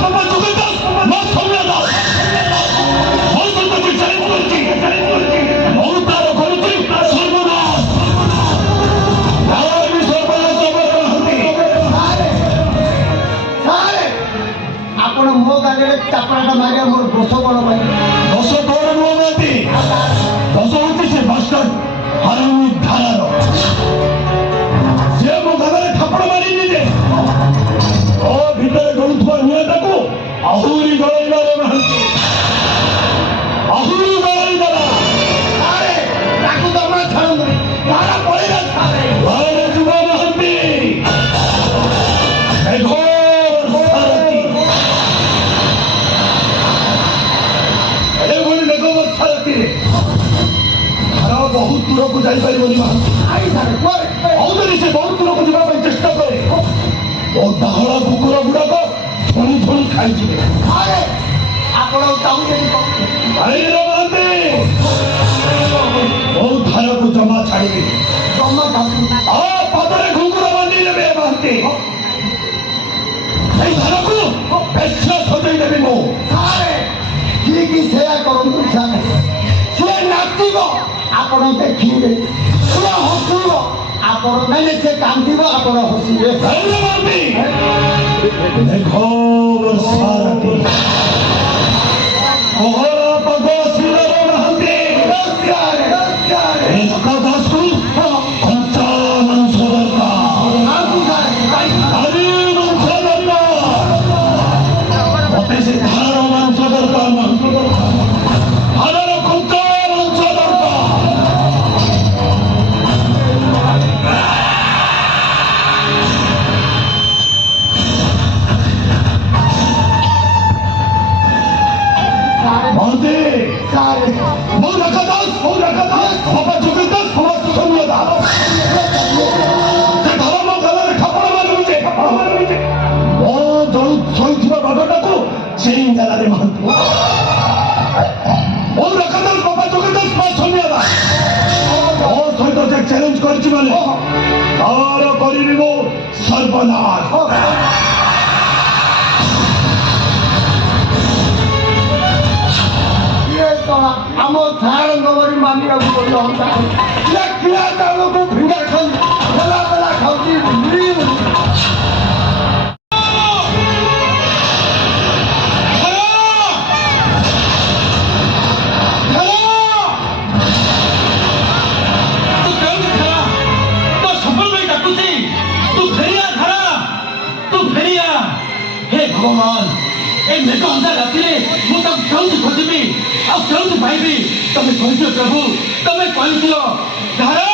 정말 죽었다. 막 성나다. 어떤 것을 잘못했지. 어느 따로 걸었지. 설문아. 나를 설문아 써봐라 한디. सारे ଆପଣ ମୋ ଗାଡ଼ିରେ ଚାପଡ଼ାଟା ମାରିବା ମୋର ଦୋଷ ବଡ଼ ଭାଇ ଦୋଷ ତୋର ନୁହଁ ନାହାନ୍ତି। ଦୋଷ ହଉଛି ସେ ମାଷ୍ଟର ହାରାମି ଧାରାର। ସେ ମୋ ଗାଁରେ ଥାପଡ଼ ମାରିନି ଯେ ତୋ ଭିତରେ ଜଳୁଥିବା ନିଆଁଟାକୁ ଆହୁରି ଜଳେଇବାରେ ନାହାନ୍ତି। ଆହୁରି ଜଳେଇଦେଲା। ସାରେ ତାକୁ ତମେ ଛାଡ଼ନ୍ତୁନି ତାରା ପଳେଇଲା ସାରେ ଘରେ ଯୁବ ନାହାନ୍ତି। ଏଭଳି ମେଘ ବର୍ଷା ରାତିରେ ଧାରା ବହୁତ ଦୂରକୁ ଯାଇପାରିବନି ମହାନ୍ତି। ଆଇ ସାରେ କୁଆଡ଼େ ଆଉଥରେ ସେ ବହୁତ ଦୂରକୁ ଯିବା ପାଇଁ ଚେଷ୍ଟା କରେ। ଓ ଡାହଳ କୁକୁର ଗୁଡାକ ଧୁଣି ଧୁଣି ଖାଇଯିବେ। ସାରେ ଆପଣ ଚାହୁଁଛନ୍ତି କଣ ଭାଇର ମହାନ୍ତି ଓ ଧାରାକୁ ଜମା ଛାଡ଼ିବେ। ଜମା ଚାହୁଁଛନ୍ତି ଆ ପାଦରେ ଘୁଙ୍ଗୁର ବାନ୍ଧି ଦେବେ ମହାନ୍ତି। এই ଧାରାକୁ ବେଶ୍ୟା ସଜେଇ ଦେବି ମୁଁ। ସାରେ ଠିକ୍ ସେୟା କରନ୍ତୁ ସାରେ ସିଏ ନାଚିବ ଆପଣ ଦେଖିବେ ସିଏ ହସିବ ଆପଣ ନାଇଁ ସେ କାନ୍ଦିବ ଆପଣ ହସିବେ ଭାଇର ମହାନ୍ତି ମେଘ ବର୍ଷା ରାତି ପହରା ପାଗ ଆସିବାର ନାହାନ୍ତି। ଏକଦାସକୁ କଞ୍ଚା ମାଂସ ଦରକାର। ଆଜି ମାଂସ ଦରକାର। ମତେ ସେ ଧାରାର ମାଂସ ଦରକାର। ଧାରାର କଞ୍ଚା ମାଂସ ଦରକାର। ମହାନ୍ତି ସାରେ ମୁଁ ରଖାଦାସ ବାବା ଜଗନ୍ନାଥ ସମସ୍ତ ସୈନ୍ୟଦା ସେ ଧର ମୋ ଗଲାରେ ଠାପଡ଼ ମାରିବି ଯେ ମୋ ଜଳୁ ଶୋଇଥିବା ବାଘଟାକୁ ଚେଇଁ ଦେଲାରେ ମହାନ୍ତି। ମୁଁ ରଖାଦାସ ବାବା ଜଗନ୍ନାଥ ସମସ୍ତ ସୈନ୍ୟଦା ମୋ ସହିତ ସେ ଚ୍ୟାଲେଞ୍ଜ କରିଛି ମାନେ ତାର କରିବି ମୁଁ ସର୍ବନାଶ। ଆମ ସାରଙ୍କ ଭଳି ମାନିବାକୁ ପଡ଼ିବ କିଳା ଚାଉଳକୁ ଫିଙ୍ଗା ଖାଇ ବେଲା ବେଲା ଖାଉଛି ଭଗବାନ ଏ ମେଘ ଅନ୍ଧା ରାତିରେ ମୁଁ ତାକୁ କେଉଁଠି ଖୋଜିବି ଆଉ କେଉଁଠି ପାଇବି? ତମେ କହିଥିଲ ପ୍ରଭୁ, ତମେ କହିଥିଲ ଧାରା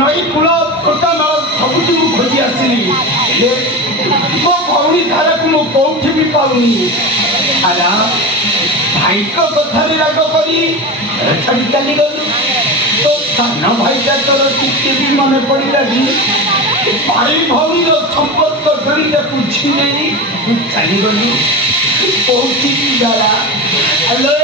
ନଈ କୂଳ କୋଟା ମାଳ ସବୁଠି ମୁଁ ଖୋଜି ଆସିଲି। ମୋ ଭଉଣୀ ଧାରାକୁ ମୁଁ କୋଉଠି ବି ପାଉନି। ଆରା ଭାଇଙ୍କ କଥାରେ ରାଗ କରି ଛାଡ଼ି ଚାଲିଗଲୁ। ତୋ ସାନ ଭାଇଟା ତୋର ଟିକେ ବି ମନେ ପଡ଼ିଲାନି। ଭାଇ ଭଉଣୀର ସମ୍ପର୍କ ଯୋଡ଼ିଟାକୁ ଛିଣ୍ଡେଇ ଚାଲିଗଲୁ। କୋଉଠି ଧାରା ଧାରା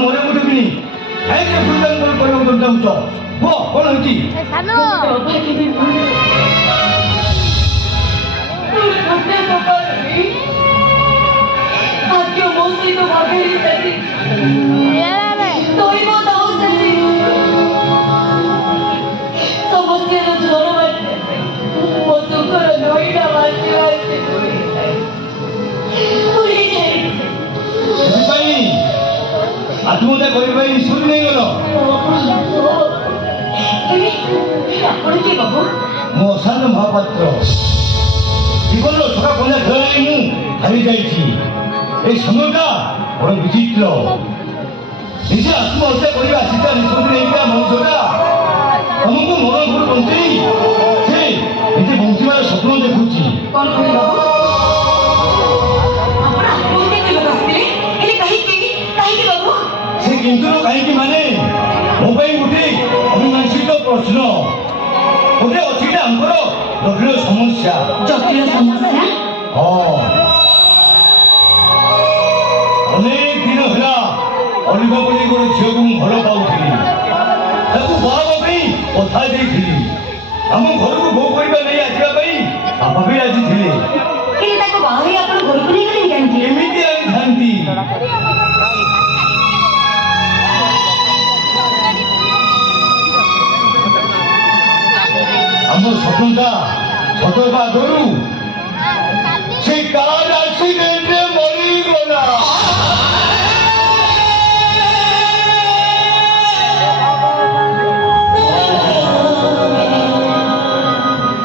ମରିବାକୁ ଦେବିନି। କାହିଁକି ବୃନ୍ଦାବନ କରିବାକୁ ଚାହୁଁଛ? କୁହ କଣ ହେଇଛି? ସାନୁ ସେଥିପାଇଁ ଆତ୍ମହତ୍ୟା କରିବା ପାଇଁ ନିଷ୍ପତ୍ତି ନେଇଗଲ। ମୁଁ ଅଶାନ୍ତ ମହାପାତ୍ର ଜୀବନର ଛକା ପଞ୍ଜା ଖେଳରେ ମୁଁ ହାରି ଯାଇଛି। এই সময়টা বড় বিচিত্র। নিজে আত্মহত্যা করিবা আসিতা নিষ্পত্তি নেইଥିବା ମଣିଷଟା ତମକୁ ମରଣ ଘରୁ ବଞ୍ଚେଇ ସେ ନିଜେ ବଞ୍ଚିବାର ସ୍ୱପ୍ନ ଦେଖୁଛି। ସେ କିନ୍ତୁ କାହିଁକି ମାନେ ମୋ ପାଇଁ ଗୋଟେ ଅମୀମାଂସିତ ପ୍ରଶ୍ନ। ଗୋଟେ ଅଛି ତାଙ୍କର ଜଟିଳ ସମସ୍ୟା। ହଁ ଅନେକ ଦିନ ହେଲା ଅଲିଭା ବୋଲି ଗୋଟେ ଝିଅକୁ ମୁଁ ଭଲ ପାଉଥିଲି। ତାକୁ ବାହା ହେବା ପାଇଁ କଥା ଦେଇଥିଲି। ଆମ ଘରକୁ ବୋହୂ କରିବା ନେଇ ଆସିବା ପାଇଁ ବାପା ବି ରାଜି ଥିଲେ। ଏମିତି ଆଣିଥାନ୍ତି। ଆମ ସ୍ୱପ୍ନଟା ସତ ହେବା ଆଗରୁ ସେ କାର ଆକ୍ସିଡେଣ୍ଟରେ ମରିଗଲା।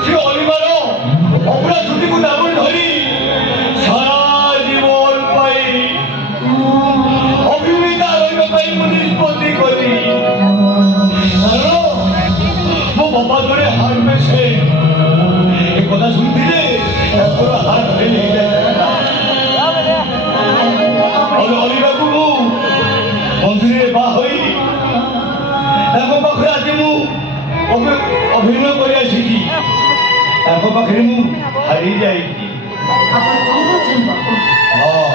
ସେ ଅଲିଭାର ଅପରା ଛୁଟିକୁ ଦାବଣି ଧରି ସାରା ଜୀବନ ପାଇଁ ଅଭିନେତା ରହିବା ପାଇଁ ମୁଁ ନିଷ୍ପତ୍ତି କଲି। କାରଣ ମୋ ବାପା ଜଣେ ହାର୍ଟ ପେସେଣ୍ଟ। ଏ କଥା ଶୁଣିଥିଲେ ତାଙ୍କର ହାର୍ଟ ଫେଲ୍ ହେଇଯାଇଥିଲା। ଅଲିଭାକୁ ମୁଁ ମନ୍ଦିରରେ ବାହା ହୋଇ ତାଙ୍କ ପାଖରେ ଆଜି ମୁଁ ଅଭିନୟ କରି ଆସିଛି। ତାଙ୍କ ପାଖରେ ମୁଁ ହାରି ଯାଇଛି। ହଁ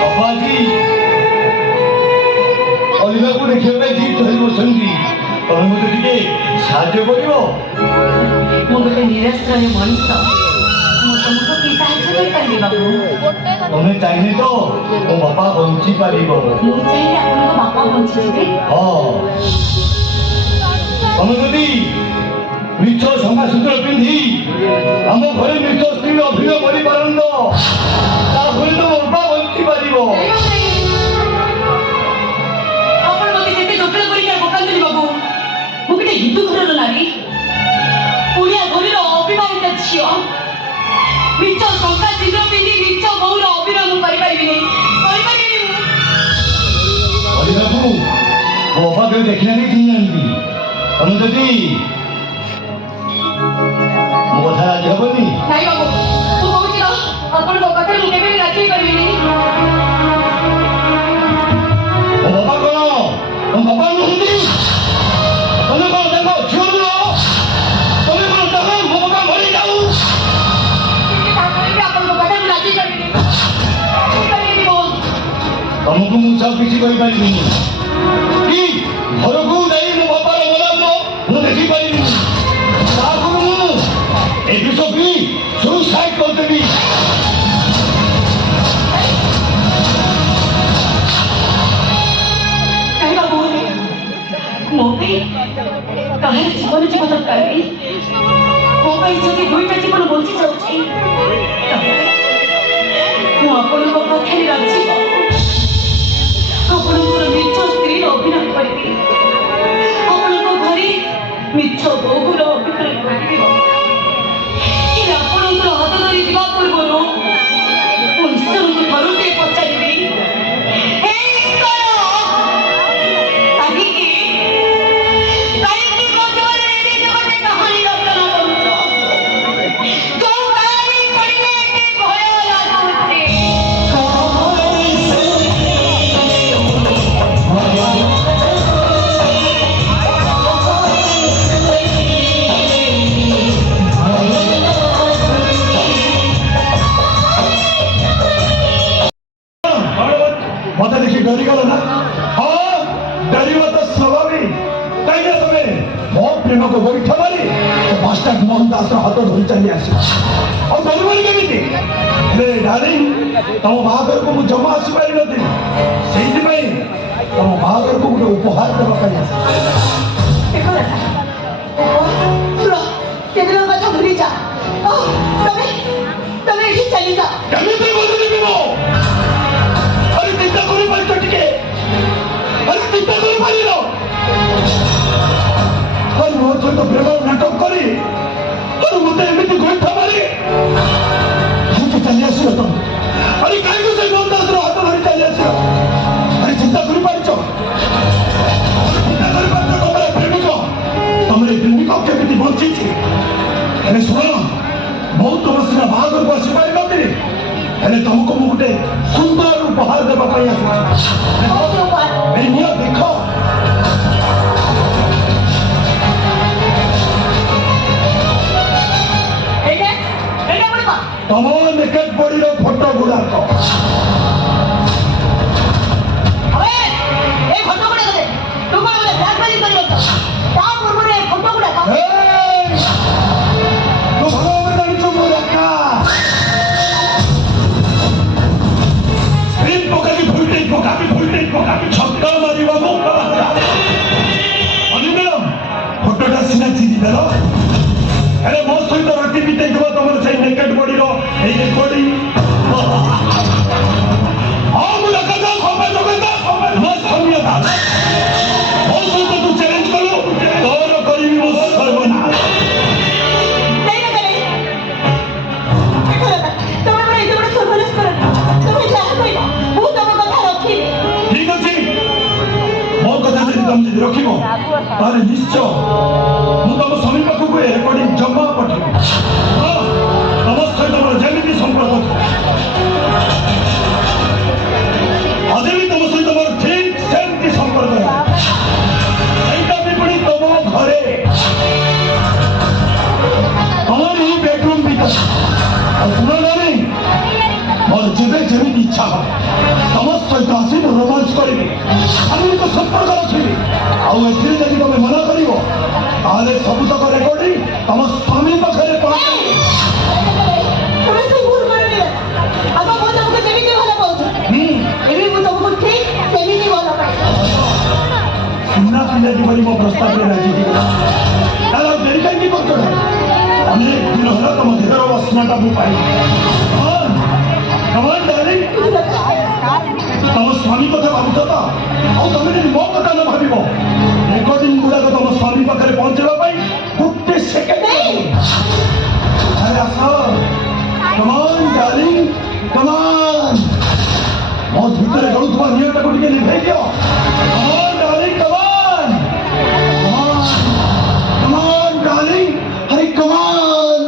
ବାପାଜୀ ଅଲିଭାକୁ ଦେଖିବା ପାଇଁ ଜିଦ୍ ଧରି ବସନ୍ତି। ତମେ ମୋତେ ଟିକେ ସାହାଯ୍ୟ କରିବ? ମୁଁ ଗୋଟେ ନିରାଶ୍ରୟ ମଣିଷ, ମୁଁ ତମକୁ କି ସାହାଯ୍ୟ କରିପାରିବି ବାବୁ? ତମେ ଚାହିଁଲେ ତ ମୋ ବାପା ବଞ୍ଚି ପାରିବ। ମୁଁ ଚାହିଁଲେ ଆପଣଙ୍କ ବାପା ବଞ୍ଚିଯିବେ। ହଁ ତମେ ଯଦି ମିଛ ସମାସୂତ୍ର ପିନ୍ଧି ଆମ ଘରେ ମିଛ ସ୍ତ୍ରୀ ଅଭିନୟ କରିପାରନ୍ତ ତାପରେ ତ ମୋ ବାପା ବଞ୍ଚି ପାରିବ। ଆପଣ ମତେ କେତେ ଜଟିଳ ପରୀକ୍ଷା ପକାନ୍ତୁନି ବାବୁ। ମୁଁ ଗୋଟେ ହିନ୍ଦୁ ଘରର ନାରୀ, ଓଡ଼ିଆ ଘରର ଅବିବାହିତ ଝିଅ। ମିଛ ଶଙ୍କା ସିନ୍ଦୁର ପିନ୍ଧି ମିଛ ବୋହୁର ଅଭିନୟ ମୁଁ କରିପାରିବିନି। ଅଲିଭାକୁ ମୋ ବାପା କେବେ ଦେଖିନାହାନ୍ତି ଚିହ୍ନିନାହାନ୍ତି। ତମେ ଯଦି ମୋ କଥା ରାଜି ହବନି? ନାଇଁ ବାବୁ, ମୁଁ କହୁଛି ନା ଆପଣଙ୍କ କଥାରେ ମୁଁ କେବେ ବି ରାଜି ହେଇପାରିବିନି। ମୋ ବାପା କଣ ତମ ବାପା ନୁହନ୍ତି? ତମେ କଣ ତାଙ୍କ ଝିଅ ନୁହ? ତମେ କଣ ଚାହଁ ମୋ ବାପା ମରିଯାଉ? ଆପଣଙ୍କ କଥାରେ ମୁଁ ରାଜି ହେଇପାରିବିନି ବୋଉ। ତମକୁ ମୁଁ ସବୁ କିଛି କହିପାରିବିନି କି ଘରକୁ ଯାଇ ମୋ ବାପାର ମରାମ ମୁଁ ଦେଖିପାରିବିନି। ତାକୁ ମୁଁ ଏ ବିଷ ପିଇ ସୁଇସାଇଡ୍ କରିଦେବି। କାହିଁ ବାବୁ, ମୋ ପାଇଁ କାହାର ଜୀବନ ଯିବ ଦରକାର ନାହିଁ। ମୋ ପାଇଁ ଯଦି ଦୁଇଟା ଜୀବନ ବଞ୍ଚି ଯାଉଛି ମୁଁ ଆପଣଙ୍କ କଥାରେ ରାଜି ବାବୁ। ଆପଣଙ୍କର ମିଛ ସ୍ତ୍ରୀର ଅଭିନୟ କରିବି, ଆପଣଙ୍କ ଘରେ ମିଛ ବୋହୁର ଅଭିନୟ କରିବି। କିନ୍ତୁ ଆପଣଙ୍କର ହାତ ଧରି ଯିବା ପୂର୍ବରୁ ମୁଁ ଈଶ୍ୱରଙ୍କୁ ଥରୁଟିଏ ପଚାରିବି, ହେ ଈଶ୍ୱର, କାହିଁକି ମୋ ଜୀବନରେ ଏମିତି ଗୋଟେ କାହାଣୀ ରଚନା କରୁଛ? ଯୋଉ କାହାଣୀ ଶୁଣିଲେ ଏତେ ଭୟ ଲାଗୁଛି। ମୋତେ ଦେଖି ଡରିଗଲ ନା? ହଁ, ଡରିବା ତ ସ୍ୱାଭାବିକ। କାହିଁକି ତମେ ମୋ ପ୍ରେମକୁ ଗୋଇଠା ମାରି ମାଷ୍ଟର ମୋହନ ଦାସର ହାତ ଧରି ଚାଲି ଆସିବ। ଆଉ ଡରିବନି କେମିତି? ହେଲେ ଡାର୍ଲିଂ, ତମ ବାହାଘରକୁ ମୁଁ ଜମା ଆସିପାରିନଥିଲି। ସେଇଥିପାଇଁ ତମ ବାହାଘରକୁ ଗୋଟେ ଉପହାର ଦେବା ପାଇଁ ଆସିଛି। କଥା ଭୁଲି ଯା। ତମେ ଏଠି ଚାଲି ଯା। କେମିତି ବଦଳିବି ମୁଁ? ଆରେ ଚିନ୍ତା କରିପାରିଛ ଟିକେ? ଆରେ ଚିନ୍ତା କରିପାରିଲ? ଆରେ ମୋ ସହିତ ପ୍ରେମ ନାଟକ କରି ଆରେ ମୋତେ ଏମିତି ଗୋଇଠା ମାରି କାହିଁକି ଚାଲି ଆସିବ ତମେ? ଆରେ କାହିଁକି ସେ ମୋହନ ଦାସର ହାତ ଧରି ଚାଲି ଆସିବ? ଆରେ ଚିନ୍ତା କରିପାରିଛ? ଚିନ୍ତା କରିପାରିଛ ତମର ପ୍ରେମିକ କେମିତି ବଞ୍ଚିଛି? ହେଲେ ଶୁଣ, ମୁଁ ତମ ସିନା ବାହାଘରକୁ ଆସିପାରିନଥିଲି, ହେଲେ ତମକୁ ମୁଁ ଗୋଟେ ସୁନ୍ଦର ଉପହାର ଦେବା ପାଇଁ ଆସିଛି। ନିଅ ଦେଖ। ତମ ନେକେଟ୍ ବଡିର ଫଟୋ ଗୁଡାକ। ତୁ ଭଲ ଭାବରେ ଜାଣିଛୁ ମୋ ଏକା ସ୍କ୍ରିନ୍ ପକାବି ଭୋଲ୍ଟେଜ ଛକ୍କା ମାରିବା ମୁଁ ଫଟୋଟା ସିନା ଚିରି ଦେଲ, ହେଲେ ମୋ ସହିତ ରାତି ବିତେଇଥିବା ତମର ସେଇ ନେକେଟ୍ ବଡିର ଏଇ ରେକର୍ଡିଂ ମୁଁ ଦେଖାଯାଉ ମୋ ସହିତ ତୁ ଚ୍ୟାଲେଞ୍ଜ କଲୁ, ତୋର କରିବି ମୋ ସର୍ବନାଶ। ଠିକ ଅଛି, ମୋ କଥା ଯଦି ତମେ ଯଦି ରଖିବ ତାହେଲେ ନିଶ୍ଚୟ ମୁଁ ତମ ସ୍ୱାମୀ ପାଖକୁ ଏ ରେକର୍ଡିଂ ଜମା ପଠେଇବି। ତମ ସହିତ ମୋର ଯେମିତି ସମ୍ପର୍କ ଆଜି ବି ତମ ସହିତ ମୋର ଠିକ ସେମିତି ସମ୍ପର୍କ ସେଇଟା ବି ପୁଣି ତମ ଘରେ, ତମର ଏଇ ବେଡରୁମ୍ ଭିତରେ। ଆଉ ଶୁଣ ଡାର୍ଲିଂ, ମୋର ଯେବେ ଯେମିତି ଇଚ୍ଛା ହବ ତମ ସହିତ ଆସି ମୁଁ ରୋମାନ୍ସ କରିବି, ଶାରୀରିକ ସମ୍ପର୍କ ରଖିବି। ଆଉ ଏଥିରେ ଯଦି ତମେ ମନା କରିବ ତାହେଲେ ସବୁତକ ରେକର୍ଡିଂ ତମ ସ୍ୱାମୀ ପାଖରେ ସୁନା ପିଲା ଜୀବନ ମୋ ପ୍ରସ୍ତାବରେ ରାଜି ହେଇଗଲା। ତାହେଲେ ଆଉ ଡେରି କାହିଁକି କରୁଛ? ଅନେକ ଦିନ ହେଲା ତମ ଦେହର ବାସ୍ନାଟା ମୁଁ ପାଇଲି। ତମ ସ୍ୱାମୀ କଥା ଭାବୁଛ ତ? ଆଉ ତମେ ଯଦି ମୋ କଥା ନ ଭାବିବ ରେକର୍ଡିଂ ଗୁଡାକ ତମ ସ୍ୱାମୀ ପାଖରେ ପହଞ୍ଚିବା ପାଇଁ ଗୋଟେ ସେକେଣ୍ଡ। ଆରେ ଆସ, କମନ୍ ଡାର୍ଲିଂ, କମନ୍। ମୋ ଭିତରେ ଜଳୁଥିବା ନିଆଁଟାକୁ ଟିକେ ଲିଭେଇ ଦିଅ। Common darling, common common darling, ଆରେ କମନ୍।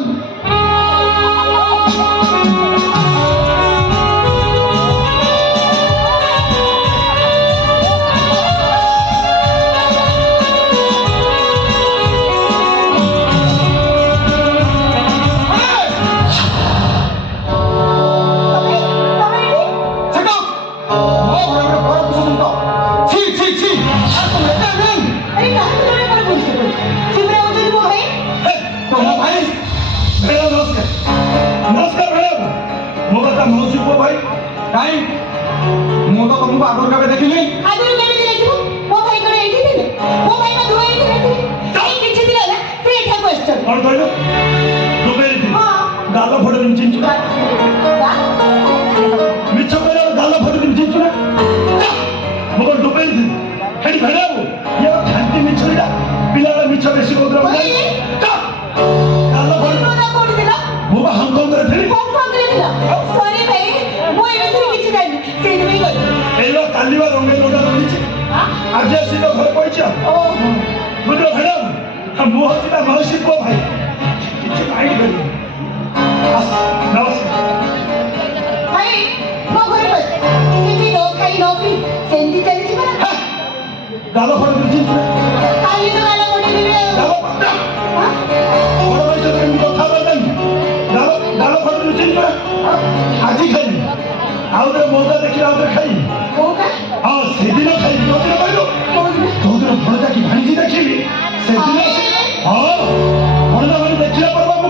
ମାଉସୀ ପୁଅ ଭାଇ କାହିଁ ମୁଁ ତ ତମକୁ ଆଗରୁ କେବେ ଦେଖିନି। ଆଗରୁ କେମିତି ଦେଖିବୁ? ମୋ ଭାଇ କଣ ଏଇଠି ଥିଲେ? ମୋ ଭାଇ ବା ଦୁବାଇ ଥିଲେ। ଏଇ କିଛି ଦିନ ହେଲା ସେ ଏଠାକୁ ଆସିଛନ୍ତି। କଣ କହିଲ? ଦୁବାଇ ଥିଲେ? ଗାଲ ଫଟୋ ଚିଞ୍ଚୁ ମିଛ କହିଲା ଗାଲ ଫଟୋ ଚିଞ୍ଚୁ ନା? ମୁଁ କଣ ଦୁବାଇ ଥିଲି? ସେଠି ଭେড়াবো ଇଏ ଖାଣ୍ଟି ମିଛଟା ପିଲାଟା ମିଛ ବେଶୀ କହୁଥିଲା। ଗାଲ ଫଟୋ ମୁଁ ବା ହଂକଂରେ ଥିଲି। ସରି ଭାଇ, ମୁଁ ଏ ବିଷୟରେ କିଛି ଜାଣିନି, ସେଇଥିପାଇଁ କହିଲି। ଏଇଟା କାଲି ବା ରଙ୍ଗେଇ ଲଗା ରହିଛି, ଆଜି ଆସି ତ ଘରେ କହିଛି। ବୁଝିଲ ମ୍ୟାଡାମ, ମୁଁ ହଉଛି ତା ମାଉସୀ ପୁଅ ଭାଇ। କିଛି ମାଇଣ୍ଡ କରିବି ଭାଇ ମୋ ଘରେ ବସ, ସେମିତି ନ ଖାଇ ନ ପିଇ ସେମିତି ଚାଲିଛି ପରା। ଗାଲ ଫଟୋ ଚିଞ୍ଚୁ କାଲି ତ ଗାଲ ପଠେଇଦେବି ଆଉ। ବଡ ଭାଇ ସହିତ ଏମିତି କଥା ହେବା ନାହିଁ। ଗାଲ ଫଟୋ ଚିଞ୍ଚୁ ଆଜି ଖାଇବି, ଆଉ ଥରେ ମୌକା ଦେଖିଲେ ଆଉ ଥରେ ଖାଇବି।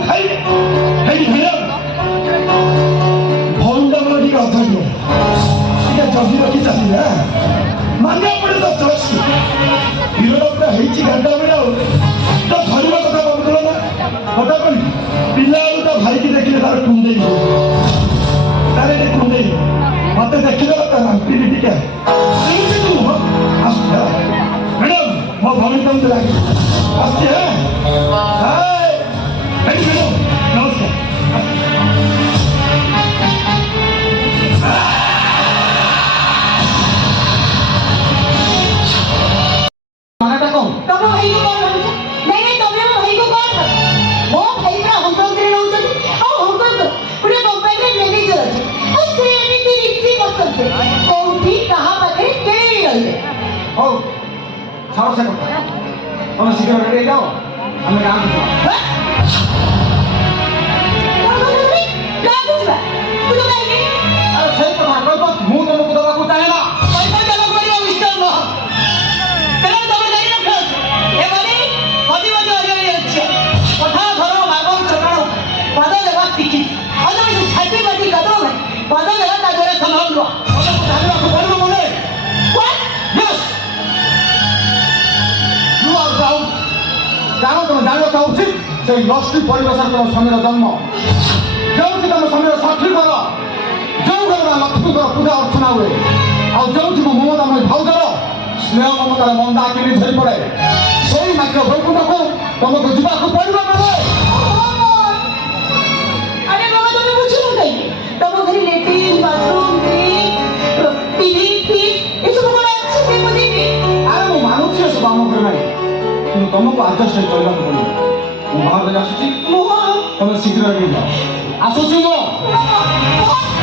ଖାଇବି ଖାଇଲା ଭଉଣୀଟାକୁ ଟିକେ ଅଧରିବ ଟିକେ ଜଗି ରଖି ଚାଲିଲା ମାନିବା ପଡେ ତ ଚର୍ଚ୍ଚ ବିରୋଧ ପୁରା ହେଇଛି ଘଣ୍ଟା ବେଳେ ଆଉ ତ ଧରିବା କଥା ଭାବୁଥିଲ ନା କଥା କଲି ପିଲାବେଳୁ ତା ଭାଇକି ଦେଖିଲେ ତାର କୁଣ୍ଡେଇ ତାର ଏଠି କୁଣ୍ଡେଇ ମତେ ଦେଖିଦେଲା ତା ରାମ୍ପିଲି ଟିକେ ଆସୁଥିଲା ମ୍ୟାଡାମ ମୋ ଭଉଣୀ ତମକୁ ଲାଗି ଆସୁଛି ମ୍ୟାଡାମ ନମସ୍କାର ମାନାଟା କଣ ତମ ଭାଇକୁ କଣ ଭାବୁଛ? ନାଇଁ ନାଇଁ ତମେ ମୋ ଭାଇକୁ କଣ ଭାବୁଛ? ମୋ ଭାଇ ପୁରା ହଙ୍ଗକଙ୍ଗରେ ରହୁଛନ୍ତି ଆଉ ହଙ୍ଗକଙ୍ଗ ଗୋଟେ କମ୍ପାନୀରେ ମ୍ୟାନେଜର ଅଛି ଆଉ ସେ ଏମିତି ରିକ୍ସି ବସନ୍ତି କୋଉଠି କାହା ପାଖରେ କେହି ରହିବେ ହଉ ଛାଡ଼ ସେ କଥା ତମେ ଶୀଘ୍ର ରେଡ଼ି ହେଇଯାଅ ଆମେ ଗାଁକୁ ଯିବା ଗାଁକୁ ଯିବା ତୁ ତ କାହିଁକି ଆରେ ସେଇ କଥା କହିବ ମୁଁ ତମକୁ ଦେବାକୁ ଚାହେଁ ନା ପଇସା ଦେବାକୁ ପଡ଼ିବ ମିଷ୍ଟର ନୁହଁ ତେଣୁ ତମେ ଜାଣି ରଖ ଏଭଳି ମଝି ମଝି ହରିହରି ଅଛି କଥା ଧର ମାଗର ଚଟାଣ ପାଦ ଦେବା ଶିଖିଛି ଆଉ ତମେ ଛାତି ବାଜି ଗାଧବ ନାହିଁ ପାଦ ଦେବା ତା ଦ୍ୱାରା ସମ୍ଭବ ନୁହଁ ତମକୁ ଜାଣିବାକୁ ପଡ଼ିବ ମନେ What? Yes! You are proud. ଜାଣ ତମେ ଜାଣିବା ଉଚିତ ସେଇ ଲଷ୍ଟି ପରିବେଶରେ ତମ ସ୍ୱାମୀର ଜନ୍ମ ଯେଉଁଠି ତମ ସ୍ୱାମୀର ଷାଠି ଘର ଯେଉଁ ଘରର ଲକ୍ଷ୍ମୀଙ୍କର ପୂଜା ଅର୍ଚ୍ଚନା ହୁଏ ଆଉ ଯେଉଁଠି ମୋ ମମତାମୟୀ ଭାଉଜର ସ୍ନେହ ମମତାର ମନ୍ଦା କିଣି ଝରି ପଡ଼େ ସେଇ ମାତ୍ର ବୈକୁଣ୍ଠକୁ ତମକୁ ଯିବାକୁ ପଡ଼ିବ ମନେ अरे बाबा तुम्हें पूछो ना कहीं तब वो घरी latrine bathroom drink TV fridge ये सब बड़ा अच्छे से मुझे भी ଆରେ ମୁଁ ମାନୁଛି ଏସବୁ ଆମ ଘରେ ନାହିଁ କିନ୍ତୁ ତମକୁ ଆଡଜଷ୍ଟ ହେଇ କରିବାକୁ ପଡ଼ିବ ମୁଁ ବାହାରରେ ଆସୁଛି मोह ତମେ ଶୀଘ୍ର ହେଇଯାଅ ଆସୁଛି ମୁଁ मोह